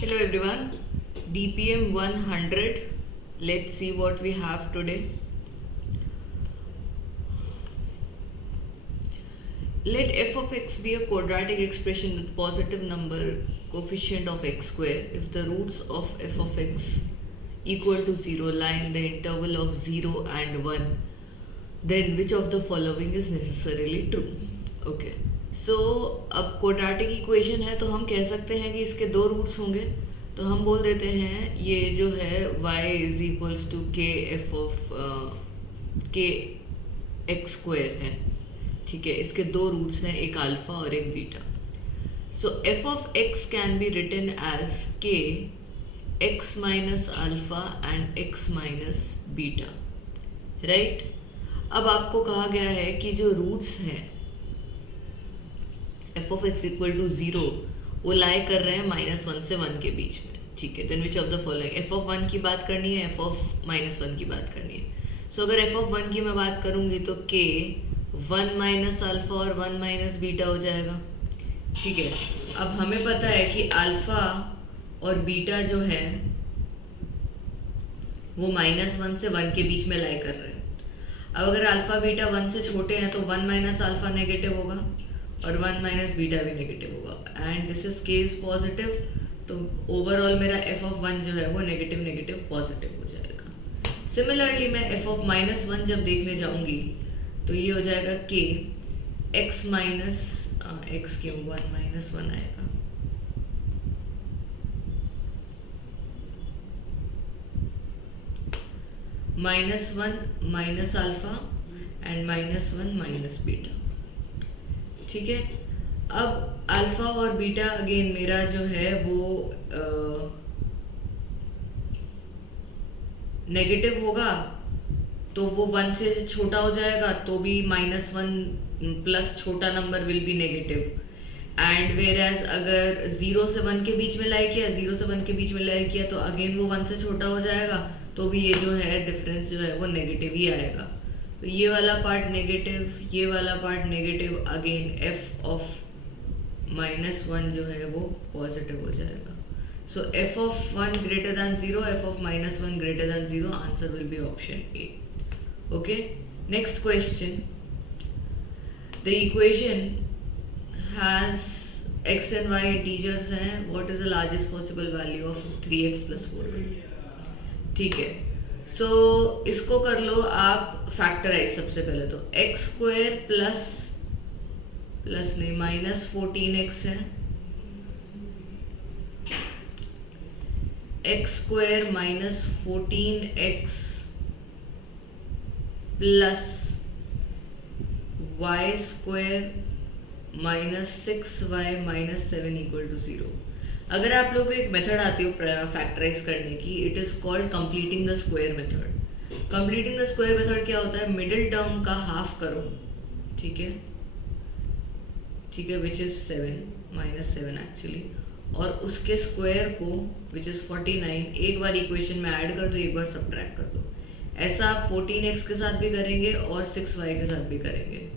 Hello everyone, DPM 100. Let's see what we have today. Let f of x be a quadratic expression with positive number coefficient of x square if the roots of f of x equal to 0 lie in the interval of 0 and 1, then which of the following is necessarily true? Okay. सो अब quadratic equation है तो हम कह सकते हैं कि इसके दो रूट्स होंगे, तो हम बोल देते हैं ये जो है y इज इक्वल्स टू के एफ ऑफ के एक्स स्क्वायर है. ठीक है, इसके दो रूट्स हैं, एक अल्फा और एक beta. So F of X can be written as K X minus alpha and X minus beta. Right, अब आपको कहा गया है कि जो रूट्स हैं F of X equal to 0 वो लाई कर रहे हैं -1 से 1 के बीच में. ठीक है, then which of the following, F of 1 की बात करनी है, एफ ऑफ -1 की बात करनी है. सो अगर एफ ऑफ 1 की मैं बात करूंगी तो के 1 माइनस अल्फा और 1 माइनस बीटा हो जाएगा. ठीक है, अब हमें पता है कि अल्फा और बीटा जो है वो -1 से 1 के बीच में लाई कर रहे हैं. अब अगर अल्फा बीटा 1 से छोटे हैं तो 1 माइनस अल्फा नेगेटिव होगा और 1 माइनस बीटा भी नेगेटिव होगा, एंड दिस इज के इज पॉजिटिव. तो ओवरऑल मेरा एफ ऑफ 1 जो है वो नेगेटिव नेगेटिव पॉजिटिव हो जाएगा. सिमिलरली मैं एफ ऑफ -1 जब देखने जाऊंगी तो ये हो जाएगा के एक्स माइनस एक्स क्यों 1 माइनस 1 आएगा. -1 minus alpha and -1 minus beta. ठीक है, अब अल्फा और बीटा अगेन मेरा जो है वो नेगेटिव होगा तो वो 1 से छोटा हो जाएगा तो भी -1 प्लस छोटा number will be negative. And where as अगर 0 से 1 के बीच में लाई किया, 0 से 1 के बीच में लाई किया तो अगेन वो 1 से छोटा हो जाएगा तो भी ये जो है डिफरेंस जो है वो नेगेटिव ही आएगा. तो ये वाला पार्ट नेगेटिव, ये वाला part negative, again F of -1 जो है वो पॉजिटिव हो जाएगा. So F of 1 greater than 0, F of -1 greater than 0, answer will be option A. Okay, next question. The equation has x and y integers हैं. What is the largest possible value of 3x + 4y. ठीक है, सो इसको कर लो आप factorise. सबसे पहले तो x square plus नहीं -14x है, X square -14x plus Y square -6y -7 equal to 0. अगर आप लोगों को एक मेथड आती हो फैक्टराइज करने की, it is called completing the square method. Completing the square method क्या होता है, मिडिल टर्म का हाफ करो. ठीक है, ठीक है, विच इज 7 -7 एक्चुअली, और उसके स्क्वायर को विच इज 49 एक बार इक्वेशन में ऐड कर दो, एक बार सब्ट्रैक्ट कर दो. ऐसा आप 14x के साथ भी करेंगे और 6y के साथ भी करेंगे.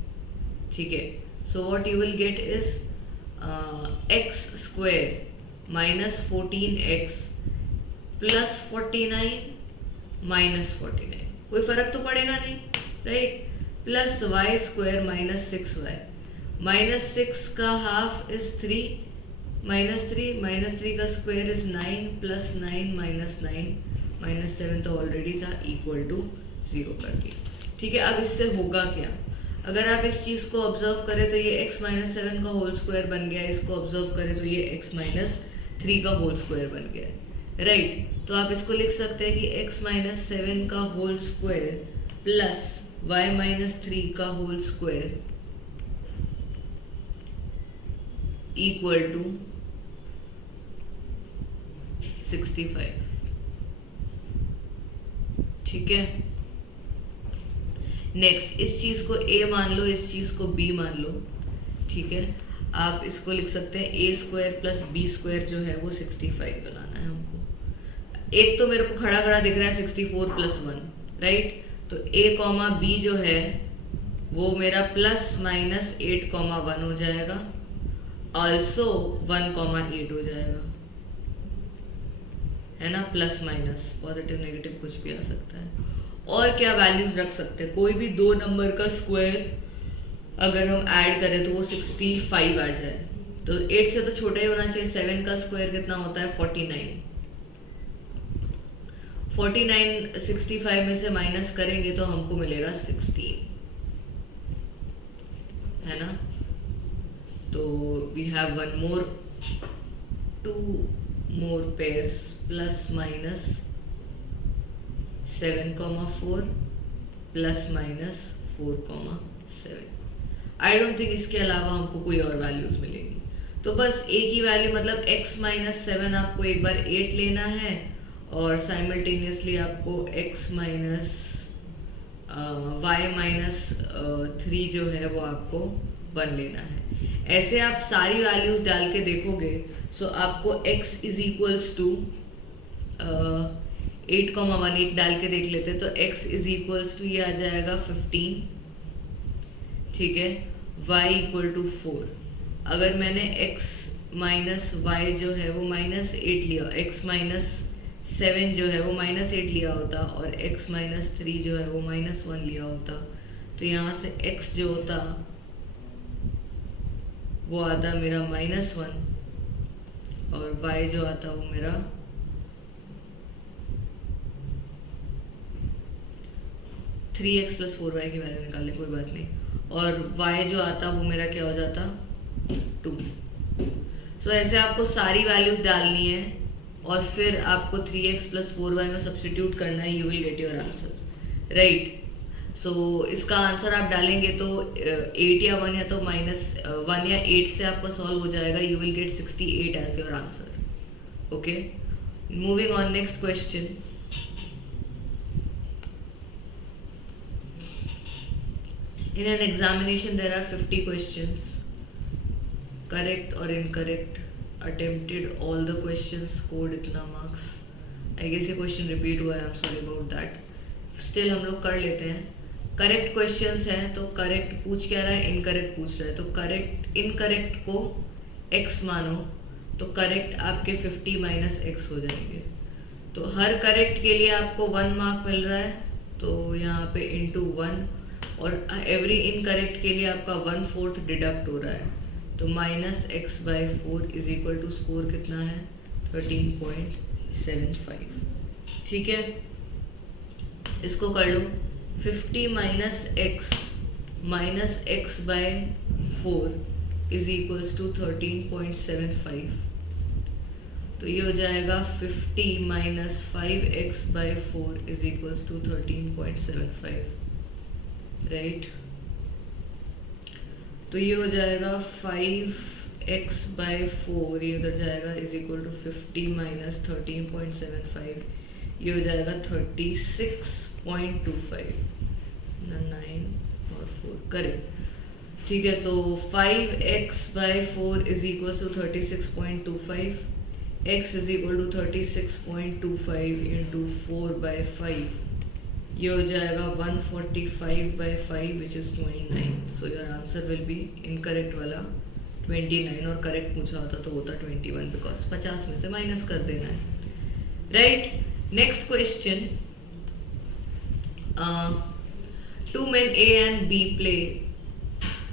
ठीक है, so what you will gate is x square -14x plus 49 -49, कोई फर्क तो पड़ेगा नहीं, right. Plus Y square -6y, -6 का हाफ इज 3, -3 का स्क्वायर इज 9 प्लस 9 -9 -7 तो ऑलरेडी था, इक्वल टू 0 कर दिया. ठीक है, अब इससे होगा क्या, अगर आप इस चीज़ को ऑब्जर्व करें तो ये x -7 का होल स्क्वायर बन गया, इसको ऑब्जर्व करें तो ये x -3 का होल स्क्वायर बन गया है. राइट, तो आप इसको लिख सकते हैं कि x -7 का होल स्क्वायर प्लस y -3 का होल स्क्वायर इक्वल टू 65. ठीक है, नेक्स्ट इस चीज को a मान लो, इस चीज को b मान लो. ठीक है, आप इसको लिख सकते हैं a square plus b square जो है वो 65 बनाना है हमको. एक तो मेरे को खड़ा खड़ा दिख रहा है 64 + 1, राइट. तो a, b जो है वो मेरा ±8, 1 हो जाएगा, ऑल्सो 1, 8 हो जाएगा. है ना, प्लस माइनस, पॉजिटिव नेगेटिव कुछ भी आ सकता है। और क्या वैल्यूज रख सकते हैं, कोई भी दो नंबर का स्क्वायर अगर हम ऐड करें तो वो 65 आ जाए, तो 8 से तो छोटा ही होना चाहिए। 7 का स्क्वायर कितना होता है, 49। 49 65 में से माइनस करेंगे तो हमको मिलेगा 16, है ना। तो we have one more, two more pairs, plus minus 7,4 plus minus 4,7। I don't think इसके अलावा हमको कोई और वैल्यूज मिलेगी। तो बस एक ही वैल्यू, मतलब x माइनस 7 आपको एक बार 8 लेना है, और साइमल्टेनियसली आपको x माइनस वाई माइनस 3 जो है वो आपको 1 लेना है। ऐसे आप सारी वैल्यूज डाल के देखोगे, सो आपको x इज इक्वल्स टू 8,1, एक डाल के देख लेते हैं, तो x इज इक्वल्स टू ये आ जाएगा 15, ठीक है, y इक्वल टू 4। अगर मैंने x माइनस वाई जो है वो -8 लिया, x माइनस 7 जो है वो -8 लिया होता, और x माइनस 3 जो है वो -1 लिया होता, तो यहाँ से x जो होता वो आता मेरा -1, और y जो आता वो मेरा 3x प्लस 4y की वैल्यू निकाल ले, कोई बात नहीं, और y जो आता वो मेरा क्या हो जाता, 2। सो ऐसे आपको सारी वैल्यूज डालनी है, और फिर आपको 3x प्लस 4y में सब्सटीट्यूट करना है, you will get your answer, right. So इसका आंसर आप डालेंगे तो 8 या 1, या तो -1 या 8 से आपका सॉल्व हो जाएगा, you will get 68 as your answer. Okay, moving on, next question. In an examination, there are 50 questions. Correct or incorrect, attempted all the questions, scored इतना marks. I guess ये question repeat हुआ है, I'm sorry about that. Still हम लोग कर लेते हैं। Correct questions हैं, तो correct पूछ क्या रहा है, incorrect पूछ रहा है, तो correct incorrect को x मानो, तो correct आपके 50 माइनस x हो जाएंगे। तो हर correct के लिए आपको 1 मार्क मिल रहा है, तो यहाँ पे into 1, और एवरी इनकरेक्ट के लिए आपका 1/4 डिडक्ट हो रहा है, तो -x/4 is equal to score कितना है, 13.75, ठीक है। इसको कर लो, 50 minus x/4 is equals to 13.75, तो ये हो जाएगा 50 minus 5x/4 is equals to 13.75, right. तो ये हो जाएगा 5x/4, ये उधर जाएगा, इज इक्वल टू 50 माइनस 13.75, ये हो जाएगा 36.25, 9 और 4 करेक्ट, ठीक है। So 5x/4 is equal to 36.25, x is equal to 36.25 into 4/5, ये हो जाएगा 145/5 which is 29। So your answer will be incorrect वाला 29, और करेक्ट पूछा होता तो होता 21, बिकॉज 50 में से माइनस कर देना है, right. Next question, 2 men A and B play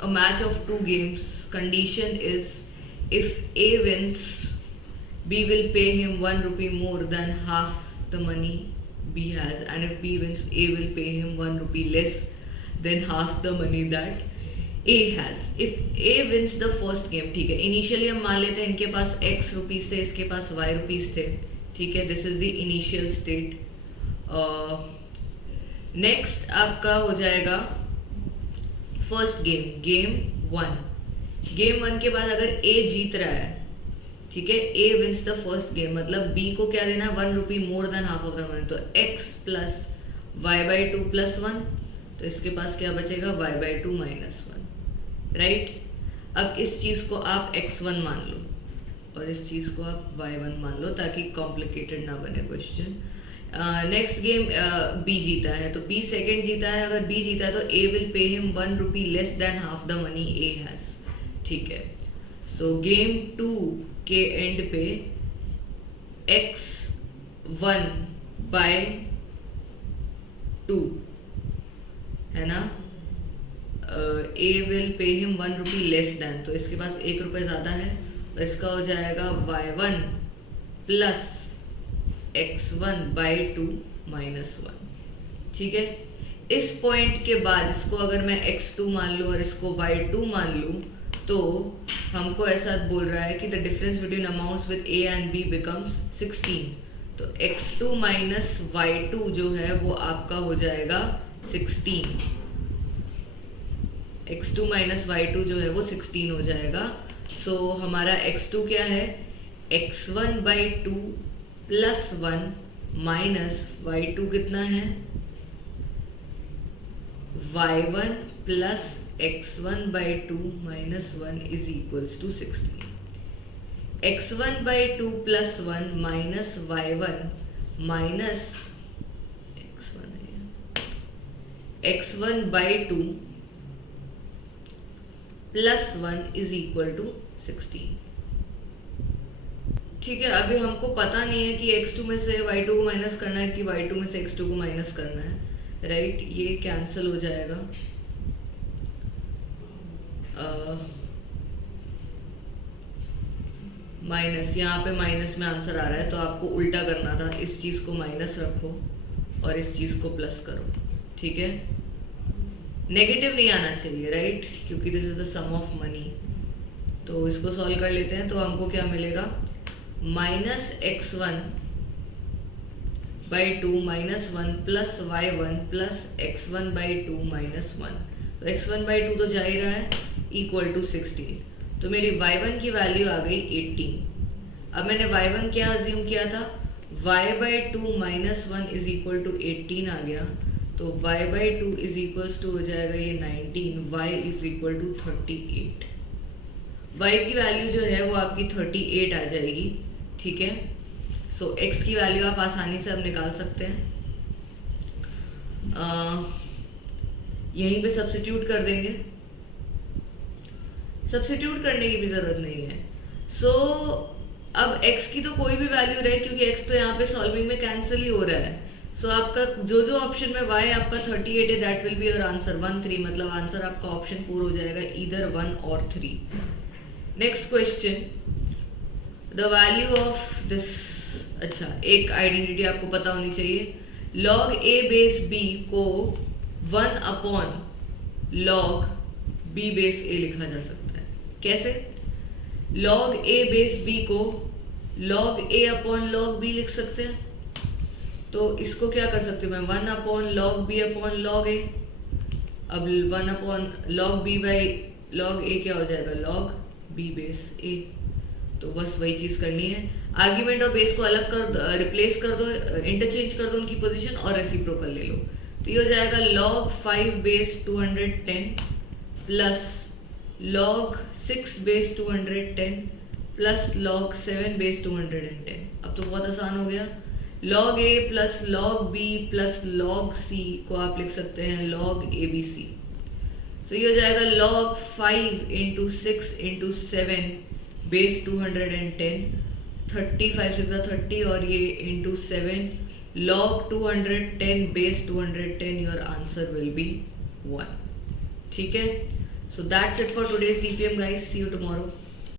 a match of 2 games. Condition is if A wins, B will pay him 1 rupee more than half the money B has, and if B wins, A will pay him 1 rupee less than half the money that A has. If A wins the first game, ठीक है, initially हम मान लेते हैं इनके पास x rupees थे, इसके पास y rupees थे, ठीक है, this is the initial state. Next आपका हो जाएगा फर्स्ट गेम, गेम 1। गेम 1 के बाद अगर A जीत रहा है, ठीक है, A wins the first game, मतलब B को क्या देना है, 1 rupee more than half of the money, तो x प्लस y/2 प्लस 1, तो इसके पास क्या बचेगा, y/2 माइनस 1, राइट। अब इस चीज़ को आप x1 मान लो, और इस चीज़ को आप y1 मान लो, ताकि कॉम्प्लिकेटेड ना बने क्वेश्चन। नेक्स्ट गेम B जीता है, तो B सेकेंड जीता है, अगर B जीता है तो A will pay him 1 rupee less than half the money A has, ठीक है। सो गेम 2 के एंड पे x 1/2 है ना. A will pay him 1 rupee less than, तो इसके पास 1 रुपये ज़्यादा है, तो इसका हो जाएगा y1 प्लस x1/2 माइनस 1. ठीक है. इस पॉइंट के बाद इसको अगर मैं x2 मान लूँ और इसको y2 मान लूँ, तो हमको ऐसा बोल रहा है कि the difference between amounts with a and b becomes 16. तो x2 माइनस y2 जो है वो आपका हो जाएगा 16. x2 माइनस y2 जो है वो 16 हो जाएगा. सो हमारा x2 क्या है, x1/2 प्लस 1 माइनस y2 कितना है, y1 plus x1/2 minus 1 is equals to 16. x1/2 plus 1 minus y1 minus x1/2 plus 1 is equal to 16. ठीक है. अभी हमको पता नहीं है कि x2 में से y2 को माइनस करना है कि y2 में से x2 को माइनस करना है. राइट. ये कैंसिल हो जाएगा. माइनस, यहाँ पे माइनस में आंसर आ रहा है, तो आपको उल्टा करना था. इस चीज़ को माइनस रखो और इस चीज़ को प्लस करो. ठीक है. नेगेटिव नहीं आना चाहिए, राइट, क्योंकि this is the sum of money. तो इसको सॉल्व कर लेते हैं. तो हमको क्या मिलेगा, minus x1/2 minus 1 plus y1 plus x1/2 minus 1. तो x1/2 तो जा ही रहा है, इक्वल टू 16. तो मेरी y1 की वैल्यू आ गई 18. अब मैंने y1 क्या अज्यूम किया था, y/2 minus 1 is equal to 18 आ गया. तो y/2 इज इक्वल्स टू हो जाएगा ये 19, y is equal to 38. y की वैल्यू जो है वो आपकी 38 आ जाएगी. ठीक है. सो x की वैल्यू आप आसानी से अब निकाल सकते हैं. यहीं पे सब्स्टिट्यूट कर देंगे. सब्स्टिट्यूट करने की भी ज़रूरत नहीं है. सो अब x की तो कोई भी वैल्यू रहे, क्योंकि x तो यहाँ पे सॉल्विंग में कैंसिल ही हो रहा है. सो आपका जो जो ऑप्शन में y आपका 38 है, that will be your answer 1 3. मतलब आंसर आपका ऑप्शन 4 हो जाएगा, ईदर 1 और 3. Next question, the value of this. अच्छा, एक आइडेंटिटी आपको पता होनी चाहिए. log a बेस b को 1 log b बेस a लिखा जा सकता है. कैसे? log a बेस b को log a log b लिख सकते हैं. तो इसको क्या कर सकते हैं, मैं 1 log b log a. अब 1 log b by log a क्या हो जाएगा, log b बेस a. तो बस वही चीज़ करनी है. आर्ग्यूमेंट और बेस को अलग कर दो, रिप्लेस कर दो, इंटरचेंज कर दो उनकी पोजीशन और रेसिप्रोकल ले लो. तो ये हो जाएगा log 5 base 210 plus log 6 base 210 plus log 7 base 210. अब तो बहुत आसान हो गया. log a plus log b plus log c को आप लिख सकते हैं log abc. सो ये हो जाएगा log 5 इंटू 6 इंटू 7 बेस 210, 35 6 30 और ये into 7 log 210 base 210. Your answer will be 1. ठीक है. So that's it for today's DPM guys. See you tomorrow.